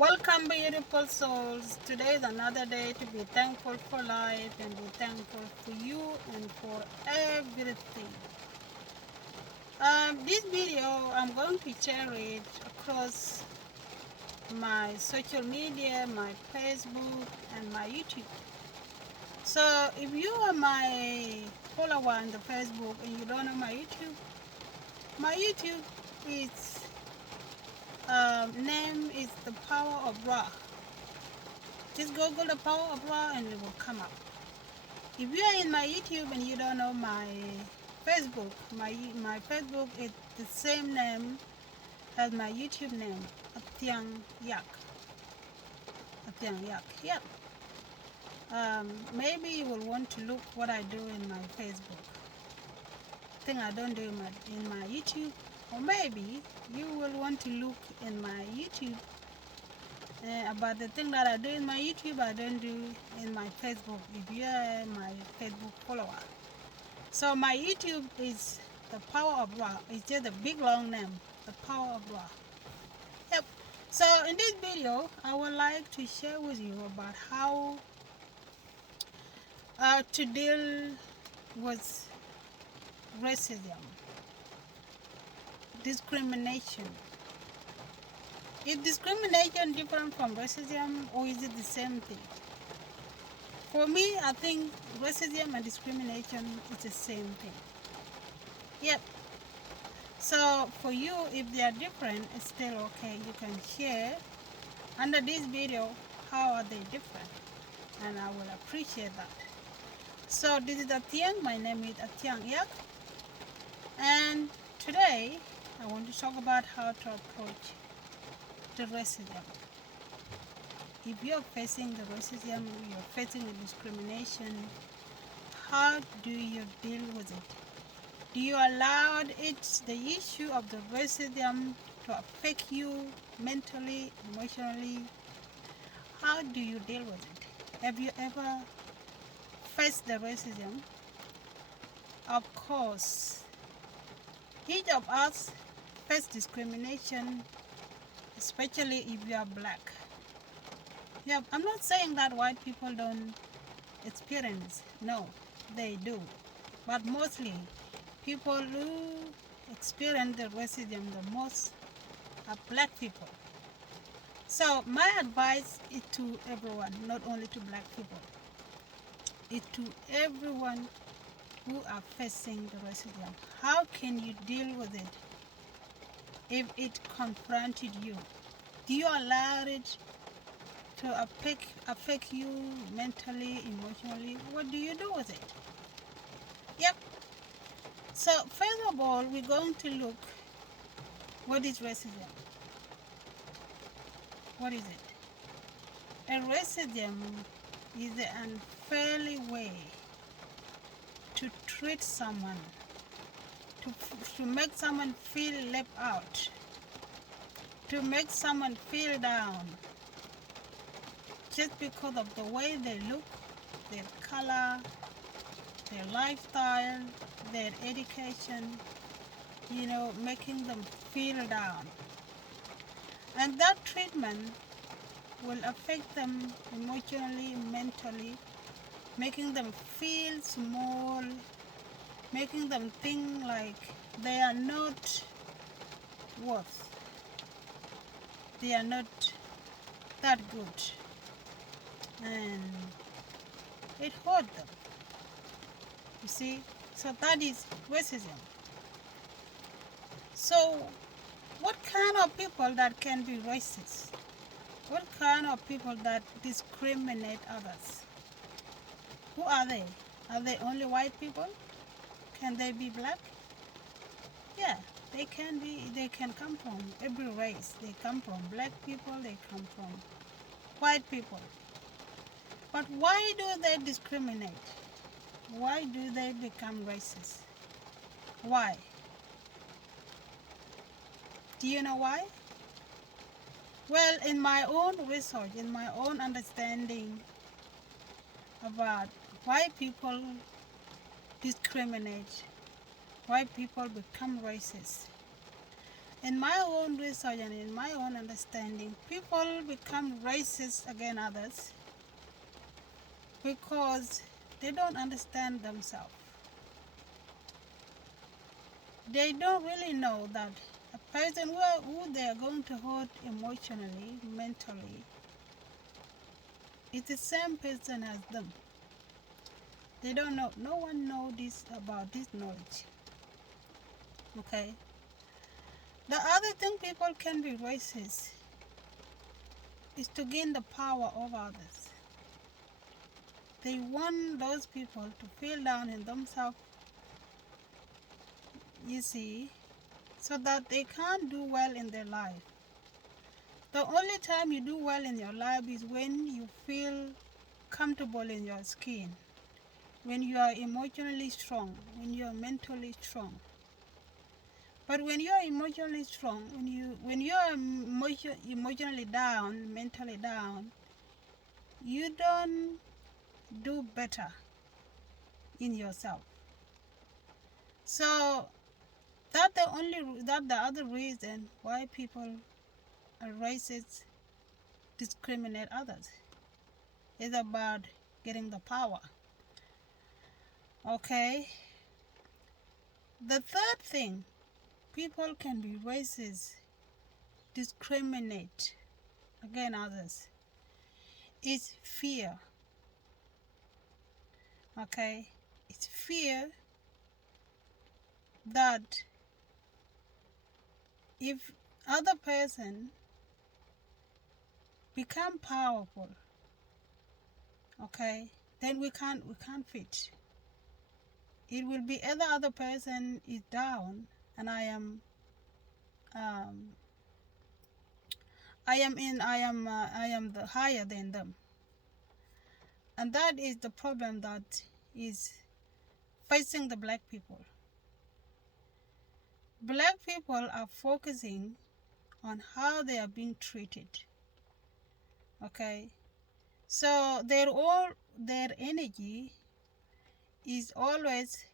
Welcome, beautiful souls. Today is another day to be thankful for life and be thankful for you and for everything. This video, I'm going to share it across my social media, my Facebook, and my YouTube. So, if you are my follower on the Facebook and you don't know my YouTube is name is The Power of Ra. Just Google The Power of Ra and it will come up. If you are in my YouTube and you don't know my Facebook, my Facebook is the same name as my YouTube name, Atiang Yak. Atiang Yak. Yep. Maybe you will want to look what I do in my Facebook. Thing I don't do in my YouTube, or maybe you will want to look in my YouTube about the thing that I do in my YouTube, I don't do in my Facebook. If you are my Facebook follower. So my YouTube is The Power of Ra. It's just a big long name, The Power of Ra. Yep. So in this video, I would like to share with you about how to deal with racism, discrimination. Is discrimination different from racism, or is it the same thing? For me, I think racism and discrimination is the same thing. Yep. So for you, if they are different, it's still okay. You can share under this video how are they different, and I will appreciate that. So this is Atiang. My name is Atiang Yak, and today I want to talk about how to approach the racism. If you're facing the racism, you're facing the discrimination, how do you deal with it? Do you allow the issue of the racism to affect you mentally, emotionally? How do you deal with it? Have you ever faced the racism? Of course, each of us face discrimination, especially if you are black. Yeah, I'm not saying that white people don't experience. No, they do. But mostly, people who experience the racism the most are black people. So my advice is to everyone, not only to black people, it's to everyone who are facing the racism. How can you deal with it if it confronted you? Do you allow it to affect you mentally, emotionally? What do you do with it? Yep. So first of all, we're going to look what is racism. What is it? A racism is an unfair way to treat someone, to make someone feel left out, to make someone feel down, just because of the way they look, their color, their lifestyle, their education, making them feel down. And that treatment will affect them emotionally, mentally, making them feel small, making them think like they are not worth, they are not that good, and it hurt them. You see, so that is racism. So what kind of people that can be racist? What kind of people that discriminate others? Who are they? Are they only white people? Can they be black? Yeah, they can be. They can come from every race. They come from black people, they come from white people. But why do they discriminate? Why do they become racist? Why? Do you know why? Well, in my own research, in my own understanding about why people discriminate, why people become racist, In my own research and in my own understanding, people become racist against others because they don't understand themselves. They don't really know that a person who they are going to hurt emotionally, mentally, is the same person as them. They don't know. No one knows this about this knowledge. Okay. The other thing people can be racist is to gain the power over others. They want those people to feel down in themselves, you see, so that they can't do well in their life. The only time you do well in your life is when you feel comfortable in your skin, when you are emotionally strong, when you are mentally strong. But when you are emotionally strong, when you are emotionally down, mentally down, you don't do better in yourself. So that the other reason why people are racist, discriminate others, is about getting the power. Okay. The third thing, people can be racist, discriminate against others, is fear. Okay, it's fear that if other person become powerful, okay, then we can't fit. It will be either other person is down and I am the higher than them, and that is the problem that is facing the black people. Black people are focusing on how they are being treated. Okay, so their energy is always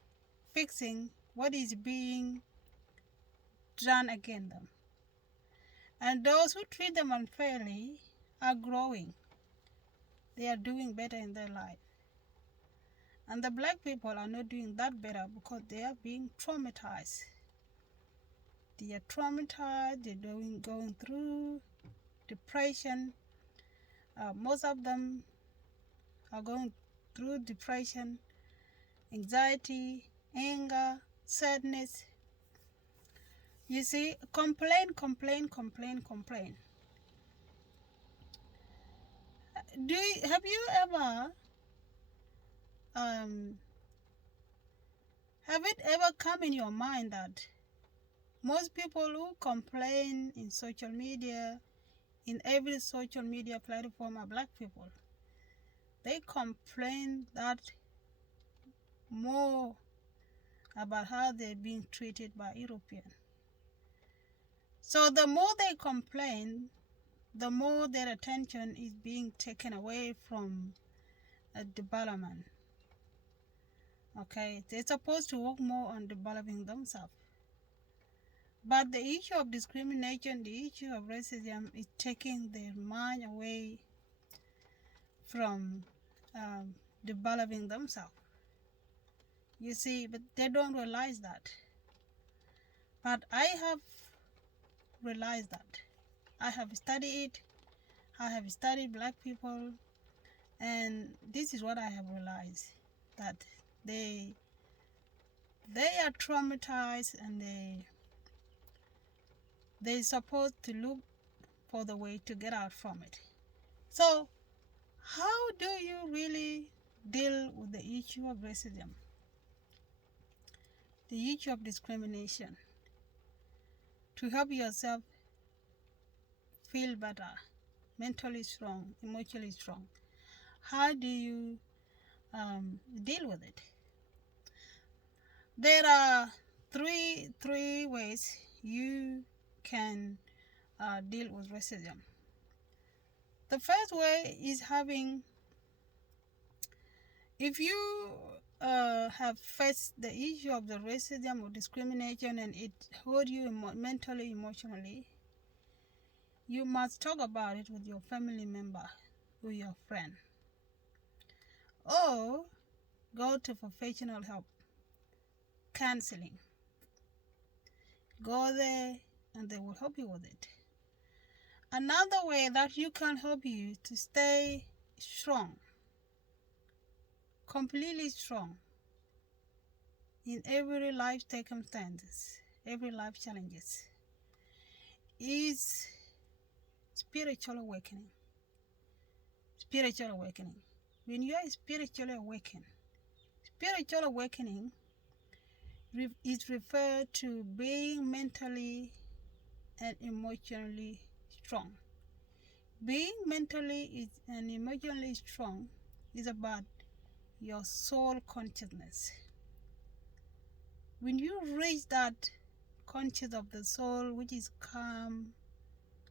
fixing what is being done against them. And those who treat them unfairly are growing. They are doing better in their life. And the black people are not doing that better because they are being traumatized. They are traumatized, they're going through depression. Most of them are going through depression, anxiety, anger, sadness. You see, complain. Have you ever have it ever come in your mind that most people who complain in social media, in every social media platform, are black people? They complain that more about how they're being treated by Europeans. So the more they complain, the more their attention is being taken away from development. Okay, they're supposed to work more on developing themselves. But the issue of discrimination, the issue of racism is taking their mind away from developing themselves. You see, but they don't realize that. But I have realized that. I have studied black people, and this is what I have realized, that they are traumatized, and they're supposed to look for the way to get out from it. So how do you really deal with the issue of racism, the issue of discrimination, to help yourself feel better, mentally strong, emotionally strong? How do you deal with it? There are three ways you can deal with racism. The first way is if you have faced the issue of the racism or discrimination and it hurt you mentally, emotionally, you must talk about it with your family member, with your friend, or go to professional help, counseling. Go there and they will help you with it. Another way that you can help you to stay strong, completely strong in every life circumstances, every life challenges, is spiritual awakening. Spiritual awakening. When you are spiritually awakened, spiritual awakening is referred to being mentally and emotionally strong. Being mentally and emotionally strong is about your soul consciousness. When you reach that conscious of the soul, which is calm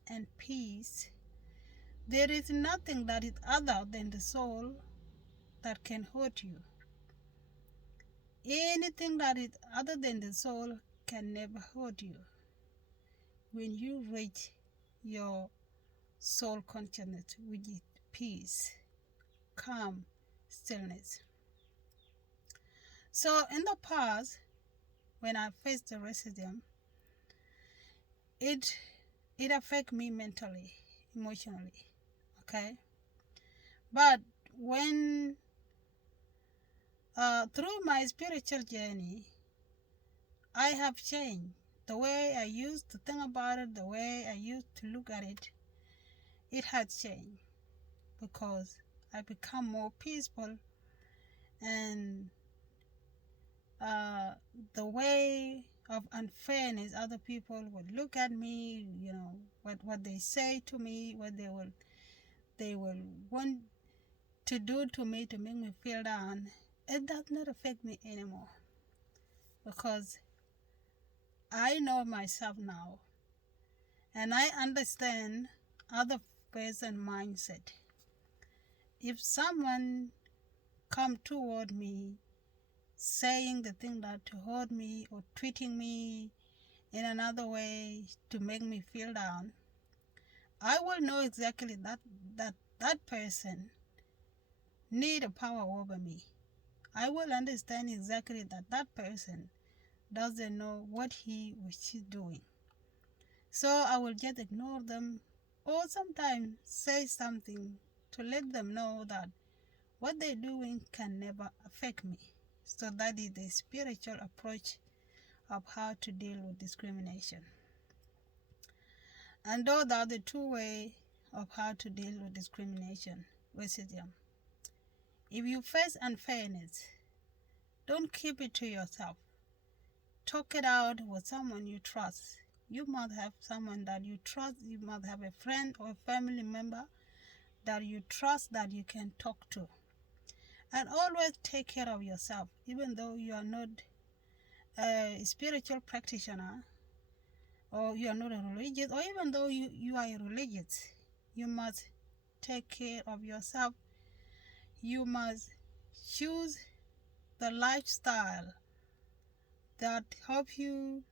and peace, there is nothing that is other than the soul that can hurt you. Anything that is other than the soul can never hurt you when you reach your soul consciousness, which is peace, calm, stillness. So in the past, when I faced the racism, it affected me mentally, emotionally, okay? But when through my spiritual journey, I have changed. The way I used to think about it, the way I used to look at it, it has changed because I become more peaceful, and the way of unfairness, other people would look at me, what they say to me, what they will want to do to me to make me feel down, it does not affect me anymore because I know myself now and I understand other person mindset. If someone come toward me saying the thing that to hurt me or treating me in another way to make me feel down, I will know exactly that person need a power over me. I will understand exactly that person doesn't know what he or she doing. So I will just ignore them or sometimes say something to let them know that what they're doing can never affect me. So that is the spiritual approach of how to deal with discrimination. And those are the two ways of how to deal with discrimination, racism. If you face unfairness, don't keep it to yourself. Talk it out with someone you trust. You must have someone that you trust. You must have a friend or a family member that you trust that you can talk to. And always take care of yourself, even though you are not a spiritual practitioner or you are not a religious, or even though you are a religious, you must take care of yourself. You must choose the lifestyle that helps you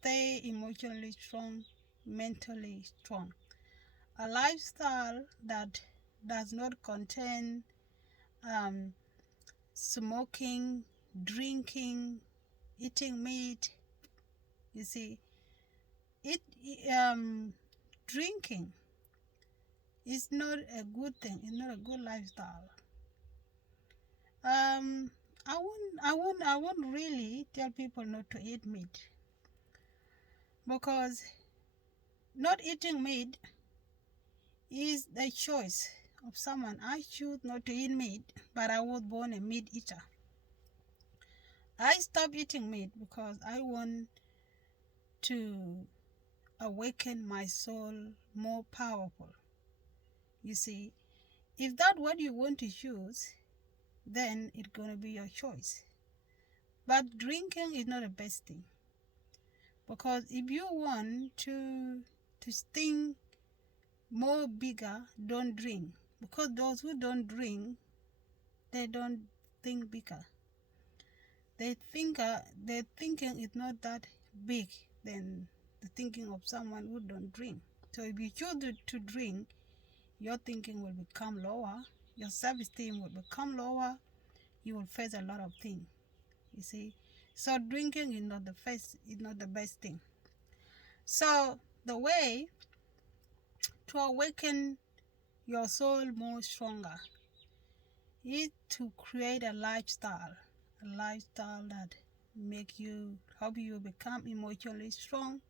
stay emotionally strong, mentally strong. A lifestyle that does not contain smoking, drinking, eating meat. You see, it drinking is not a good thing. It's not a good lifestyle. I won't really tell people not to eat meat because not eating meat is the choice of someone. I choose not to eat meat, but I was born a meat eater. I stopped eating meat because I want to awaken my soul more powerful. You see, if that's what you want to choose, then it's going to be your choice. But drinking is not the best thing. Because if you want to think more bigger, don't drink. Because those who don't drink, they don't think bigger. their thinking is not that big than the thinking of someone who don't drink. So if you choose to drink, your thinking will become lower, your self-esteem will become lower, you will face a lot of things, you see. So drinking is not the best thing. So the way to awaken your soul more stronger is to create a lifestyle that help you become emotionally strong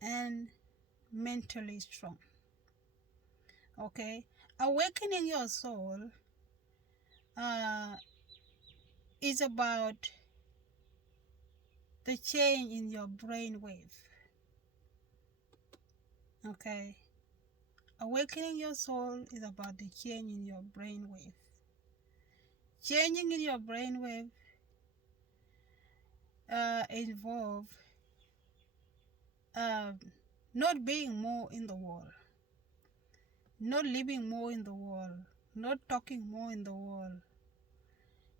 and mentally strong. Okay, awakening your soul is about the change in your brain wave. Okay, awakening your soul is about the change in your brain wave. Changing in your brain wave involve not being more in the world, not living more in the world, not talking more in the world.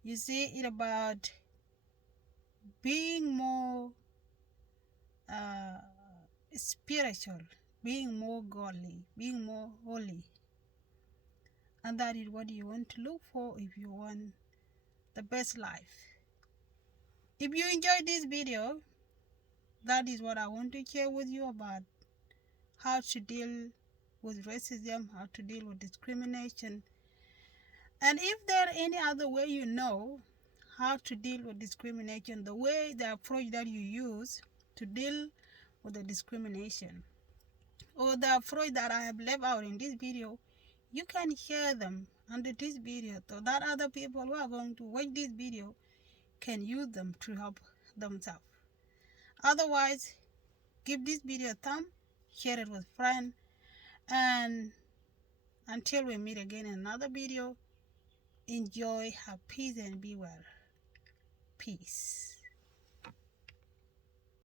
You see, it's about being more spiritual, being more godly, being more holy. And that is what you want to look for if you want the best life. If you enjoyed this video, that is what I want to share with you about how to deal with racism, how to deal with discrimination. And if there any other way you know how to deal with discrimination, the approach that you use to deal with the discrimination, or the approach that I have left out in this video, you can share them under this video so that other people who are going to watch this video can use them to help themselves. Otherwise, give this video a thumb, share it with friends, and until we meet again in another video, enjoy, have peace, and be well. Peace.